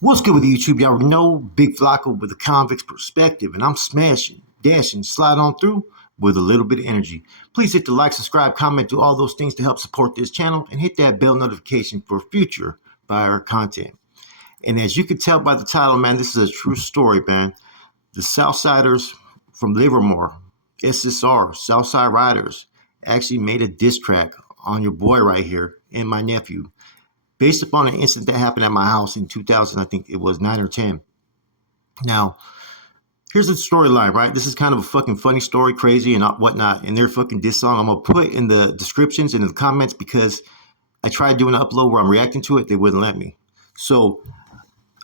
What's good with YouTube? Y'all already know Big Flocko with a convict's perspective, and I'm smashing, dashing, slide on through with a little bit of energy. Please hit the like, subscribe, comment, do all those things to help support this channel, and hit that bell notification for future buyer content. And as you can tell by the title, man, this is a true story, man. The Southsiders from Livermore, SSR, Southside Riders, actually made a diss track on your boy right here and my nephew, based upon an incident that happened at my house in 2000, I think it was 9 or 10. Now, here's the storyline, right? This is kind of a fucking funny story, crazy and whatnot. And their fucking diss song, I'm going to put in the descriptions and in the comments because I tried doing an upload where I'm reacting to it. They wouldn't let me. So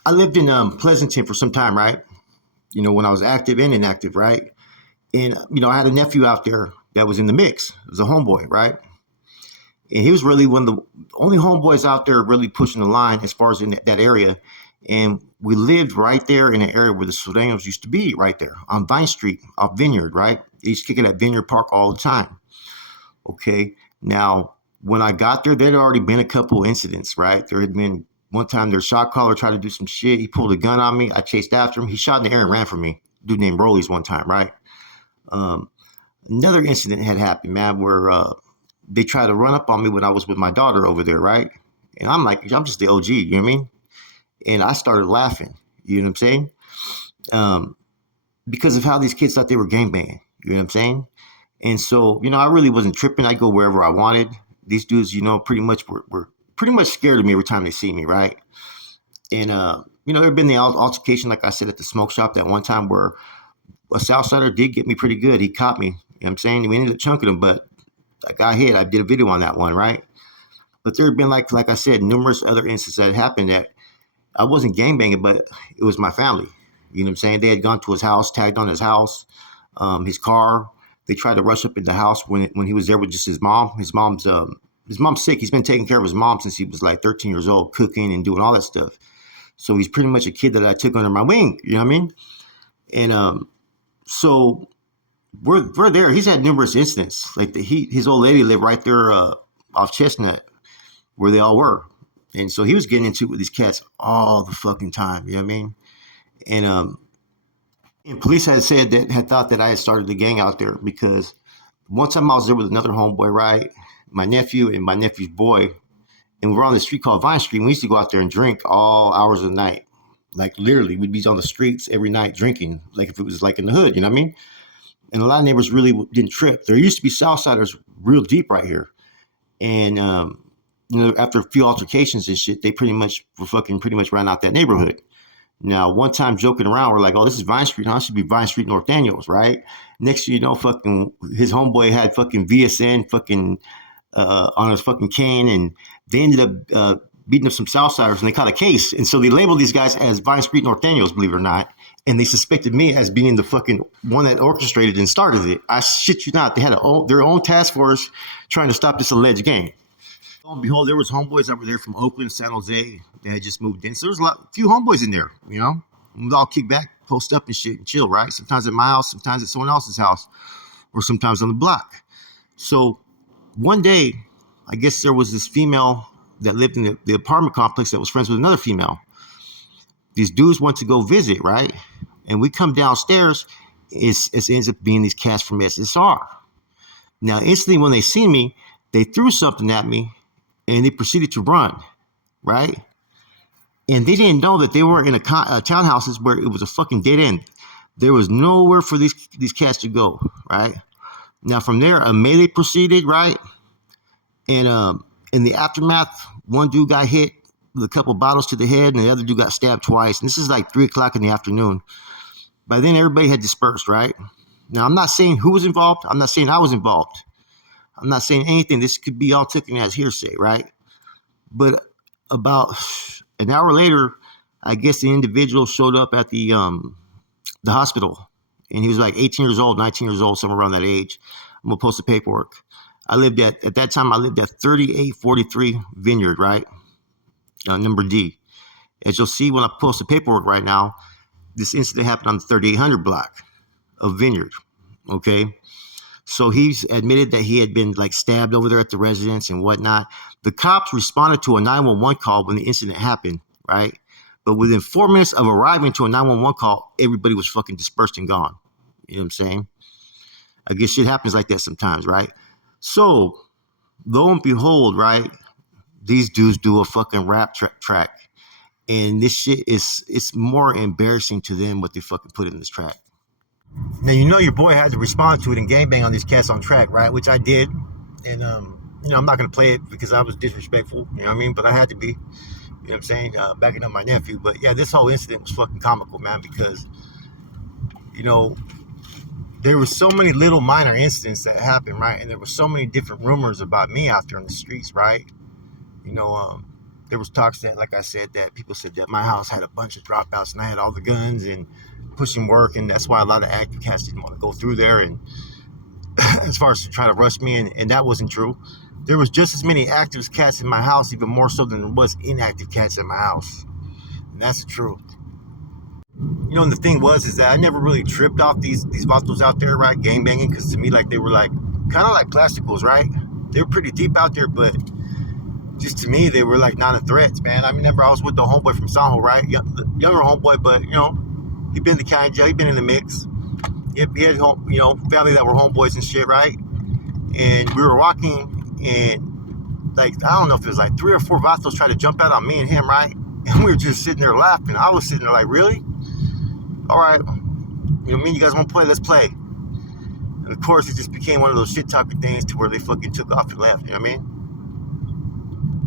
I lived in Pleasanton for some time, right? You know, when I was active and inactive, right? And, you know, I had a nephew out there that was in the mix. It was a homeboy, right? And he was really one of the only homeboys out there really pushing the line as far as in that area. And we lived right there in an area where the Sudanos used to be, right there on Vine Street, off Vineyard, right? They used to kick it at Vineyard Park all the time. Okay. Now, when I got there, there had already been a couple incidents, right? There had been one time their shot caller tried to do some shit. He pulled a gun on me. I chased after him. He shot in the air and ran from me. A dude named Rollies one time, right? Another incident had happened, man, where they tried to run up on me when I was with my daughter over there, right? And I'm like, I'm just the OG, you know what I mean? And I started laughing, you know what I'm saying? Because of how these kids thought they were gangbanging, you know what I'm saying? And so, you know, I really wasn't tripping. I'd go wherever I wanted. These dudes, you know, pretty much were pretty much scared of me every time they see me, right? And, you know, there had been the altercation, like I said, at the smoke shop that one time where a Southsider did get me pretty good. He caught me, you know what I'm saying? We ended up chunking him, but I got hit. I did a video on that one, right? But there had been, like I said, numerous other instances that happened that I wasn't gangbanging, but it was my family. You know what I'm saying? They had gone to his house, tagged on his house, his car. They tried to rush up in the house when he was there with just his mom. His mom's sick. He's been taking care of his mom since he was like 13 years old, cooking and doing all that stuff. So he's pretty much a kid that I took under my wing. You know what I mean? And so we're there. He's had numerous incidents. Like his old lady lived right there off Chestnut, where they all were, and so he was getting into it with these cats all the fucking time. You know what I mean? And police had thought that I had started the gang out there because one time I was there with another homeboy, right? My nephew and my nephew's boy, and we were on the street called Vine Street. And we used to go out there and drink all hours of the night. Like literally, we'd be on the streets every night drinking, like if it was like in the hood. You know what I mean? And a lot of neighbors really didn't trip. There used to be Southsiders real deep right here. And, you know, after a few altercations and shit, they pretty much ran out that neighborhood. Now, one time joking around, we're like, oh, this is Vine Street, huh? It should be Vine Street North Daniels, right? Next thing you know, fucking his homeboy had fucking VSN on his fucking cane, and they ended up beating up some Southsiders, and they caught a case. And so they labeled these guys as Vine Street North Daniels, believe it or not. And they suspected me as being the fucking one that orchestrated and started it. I shit you not. They had their own task force trying to stop this alleged gang. Lo and behold, there was homeboys that were there from Oakland, San Jose. They had just moved in. So there was a few homeboys in there, you know. And we'd all kick back, post up and shit and chill, right? Sometimes at my house, sometimes at someone else's house, or sometimes on the block. So one day, I guess there was this female that lived in the apartment complex that was friends with another female. These dudes went to go visit, right? And we come downstairs, it ends up being these cats from SSR. Now, instantly when they see me, they threw something at me and they proceeded to run, right? And they didn't know that they were in townhouses where it was a fucking dead end. There was nowhere for these cats to go, right? Now, from there, a melee proceeded, right? And in the aftermath, one dude got hit with a couple bottles to the head, and the other dude got stabbed twice. And this is like 3 o'clock in the afternoon. By then, everybody had dispersed, right? Now, I'm not saying who was involved. I'm not saying I was involved. I'm not saying anything. This could be all taken as hearsay, right? But about an hour later, I guess the individual showed up at the hospital, and he was like 18 years old, 19 years old, somewhere around that age. I'm gonna post the paperwork. At that time, I lived at 3843 Vineyard, right? Number D. As you'll see when I post the paperwork right now, this incident happened on the 3800 block of Vineyard, okay? So he's admitted that he had been like stabbed over there at the residence and whatnot. The cops responded to a 911 call when the incident happened, right? But within 4 minutes of arriving to a 911 call, everybody was fucking dispersed and gone. You know what I'm saying? I guess shit happens like that sometimes, right? So, lo and behold, right, these dudes do a fucking rap track. And this shit is, it's more embarrassing to them what they fucking put in this track. Now, you know your boy had to respond to it and gangbang on these cats on track, right? Which I did. And, I'm not going to play it because I was disrespectful, you know what I mean? But I had to be, you know what I'm saying? Backing up my nephew. But yeah, this whole incident was fucking comical, man, because, there were so many little minor incidents that happened, right? And there were so many different rumors about me out there in the streets, right? There was talks that, like I said, that people said that my house had a bunch of dropouts and I had all the guns and pushing work, and that's why a lot of active cats didn't want to go through there. And as far as to try to rush me, and that wasn't true. There was just as many active cats in my house, even more so than there was inactive cats in my house, and that's the truth. And the thing is that I never really tripped off these vatos out there, right, gangbanging, because to me, like, they were like kind of like plasticals, right? They were pretty deep out there, but just to me, they were like not a threat, man. I remember I was with the homeboy from Sanjo, right? The younger homeboy, but he'd been to county jail, he'd been in the mix. He had family that were homeboys and shit, right? And we were walking, and like, I don't know if it was like 3 or 4 vatos tried to jump out on me and him, right? And we were just sitting there laughing. I was sitting there like, really? All right, you guys want to play? Let's play. And of course, it just became one of those shit talking things to where they fucking took off and left. You know what I mean?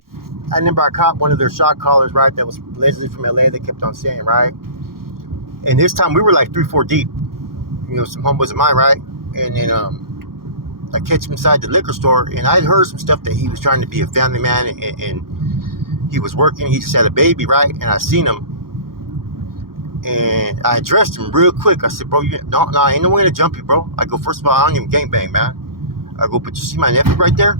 I remember I caught one of their shot callers, right? That was allegedly from LA. They kept on saying, right? And this time we were like 3-4 deep. Some homeboys of mine, right? And then I catch him inside the liquor store, and I'd heard some stuff that he was trying to be a family man, and he was working. He just had a baby, right? And I seen him. And I addressed him real quick. I said, bro, no, ain't no way to jump you, bro. I go, first of all, I don't even gangbang, man. I go, but you see my nephew right there?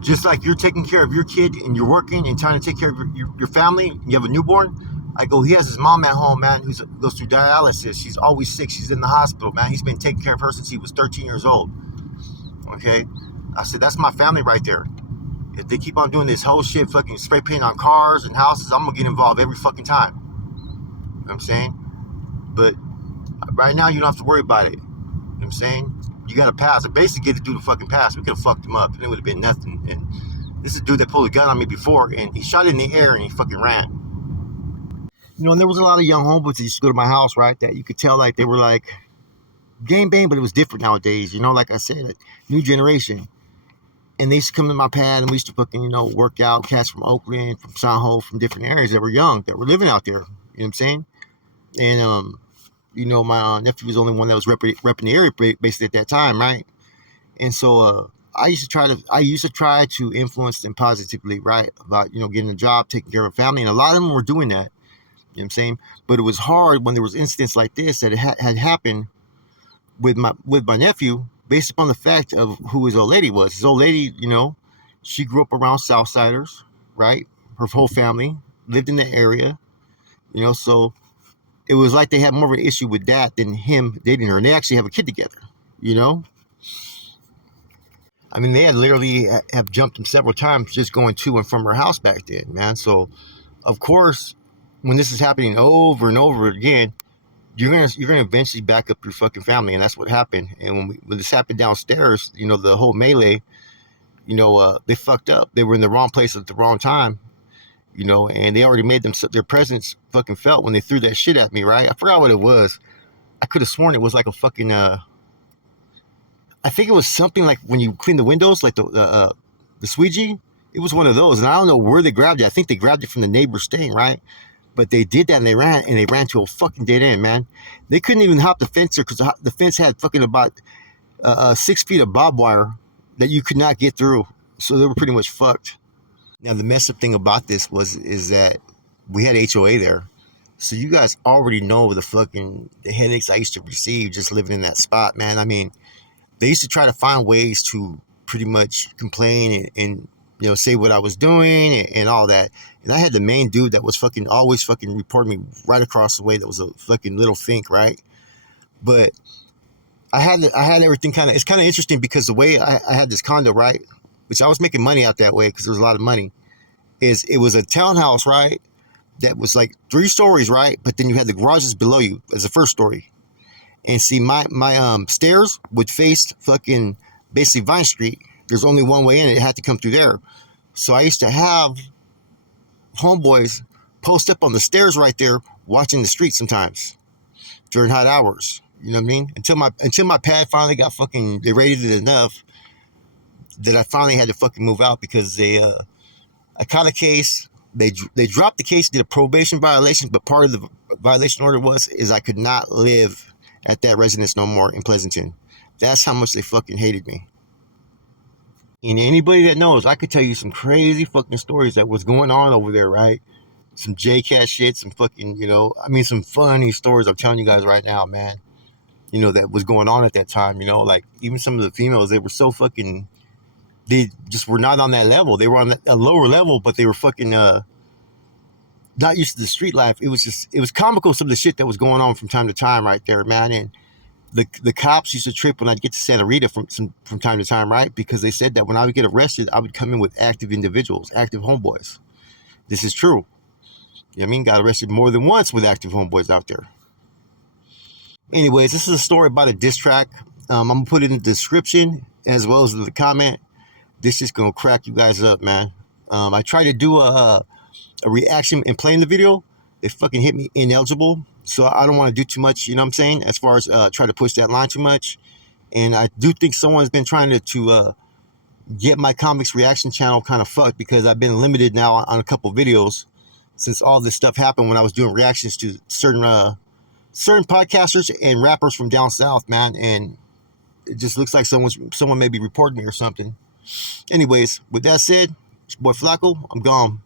Just like you're taking care of your kid and you're working and trying to take care of your family, you have a newborn. I go, he has his mom at home, man, who goes through dialysis. She's always sick. She's in the hospital, man. He's been taking care of her since he was 13 years old. Okay? I said, that's my family right there. If they keep on doing this whole shit, fucking spray paint on cars and houses, I'm going to get involved every fucking time. You know what I'm saying? But right now, you don't have to worry about it. You know what I'm saying? You got to pass. I basically get to do the fucking pass. We could have fucked him up, and it would have been nothing. And this is a dude that pulled a gun on me before, and he shot it in the air, and he fucking ran. And there was a lot of young homeboys that used to go to my house, right, that you could tell, like, they were, like, gangbang, but it was different nowadays. Like I said, new generation. And they used to come to my pad, and we used to fucking, work out. Cats from Oakland, from Sanjo, from different areas that were young, that were living out there. You know what I'm saying? And, my nephew was the only one that was repping the area basically at that time, right? And so I used to try to influence them positively, right? About, getting a job, taking care of a family. And a lot of them were doing that. You know what I'm saying? But it was hard when there was incidents like this that had happened with my nephew, based upon the fact of who his old lady was. His old lady, she grew up around Southsiders, right? Her whole family lived in the area, so it was like they had more of an issue with that than him dating her. And they actually have a kid together, I mean, they had literally have jumped him several times just going to and from her house back then, man. So, of course, when this is happening over and over again, you're gonna eventually back up your fucking family, and that's what happened. And when this happened downstairs, the whole melee, they fucked up. They were in the wrong place at the wrong time. And they already made their presence fucking felt when they threw that shit at me, right? I forgot what it was. I could have sworn it was like a fucking, I think it was something like when you clean the windows, like the squeegee. It was one of those, and I don't know where they grabbed it. I think they grabbed it from the neighbor's thing, right? But they did that, and they ran to a fucking dead end, man. They couldn't even hop the fence there because the fence had fucking about 6 feet of barbed wire that you could not get through. So they were pretty much fucked. Now, the messed up thing about this is that we had HOA there. So you guys already know the headaches I used to receive just living in that spot, man. I mean, they used to try to find ways to pretty much complain and say what I was doing and all that. And I had the main dude that was fucking always fucking reporting me right across the way that was a fucking little fink, right? But I had everything it's kind of interesting because the way I had this condo, right, which I was making money out that way because there was a lot of money, is it was a townhouse, right? that was like 3 stories, right? But then you had the garages below you as the first story. And see, my stairs would face fucking basically Vine Street. There's only one way in; it had to come through there. So I used to have homeboys post up on the stairs right there, watching the street sometimes during hot hours. You know what I mean? Until my pad finally got fucking they rated it enough that I finally had to fucking move out because I caught a case. They dropped the case, did a probation violation, but part of the violation order is I could not live at that residence no more in Pleasanton. That's how much they fucking hated me. And anybody that knows, I could tell you some crazy fucking stories that was going on over there, right? Some JCat shit, some fucking, some funny stories I'm telling you guys right now, man. That was going on at that time, like even some of the females, they were so fucking, they just were not on that level. They were on a lower level, but they were fucking, not used to the street life. It was comical, some of the shit that was going on from time to time right there, man. And the cops used to trip when I'd get to Santa Rita from time to time, right? Because they said that when I would get arrested, I would come in with active individuals, active homeboys. This is true. You know what I mean? Got arrested more than once with active homeboys out there. Anyways, this is a story about a diss track. I'm gonna put it in the description as well as in the comment. This is gonna crack you guys up, man. I tried to do a reaction and playing the video. They fucking hit me ineligible, so I don't want to do too much. You know what I'm saying? As far as try to push that line too much, and I do think someone's been trying to get my comics reaction channel kind of fucked because I've been limited now on a couple videos since all this stuff happened when I was doing reactions to certain podcasters and rappers from down south, man. And it just looks like someone may be reporting me or something. Anyways, with that said, it's your boy Flacco. I'm gone.